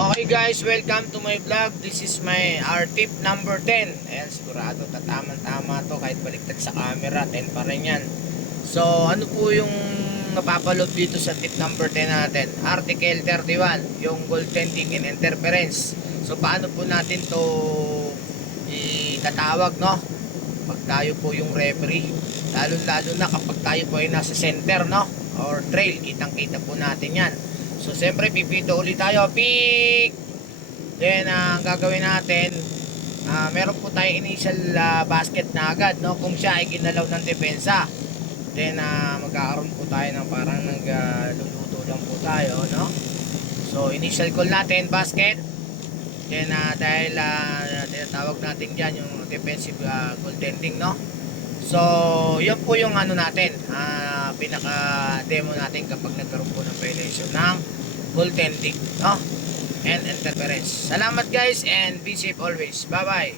Okay guys, welcome to my vlog. This is my tip number 10. Ayan, sigurado tataman-tama to kahit baliktad sa camera, 10 pa rin yan. So, ano po yung napapaload dito sa tip number 10 natin? Article 31, yung goaltending and interference. So, paano po natin to itatawag, no? Pag tayo po yung referee, lalo-lalo na kapag tayo po ay nasa center, no? Or trail, kitang-kita po natin yan. So, siyempre, pipito ulit tayo. Pick! Then, ang gagawin natin, meron po tayong initial basket na agad, no? Kung siya ay ginalaw ng depensa. Then, magkakaroon po tayo ng parang nagluluto lang po tayo, no? So, initial call natin, basket. Then, dahil tinatawag natin dyan yung defensive goaltending, no? So, yun po yung ano natin, pinaka-demo natin kapag nagkaroon po ng violation ng goaltending, no? And interference. Salamat guys and be safe always. Bye-bye.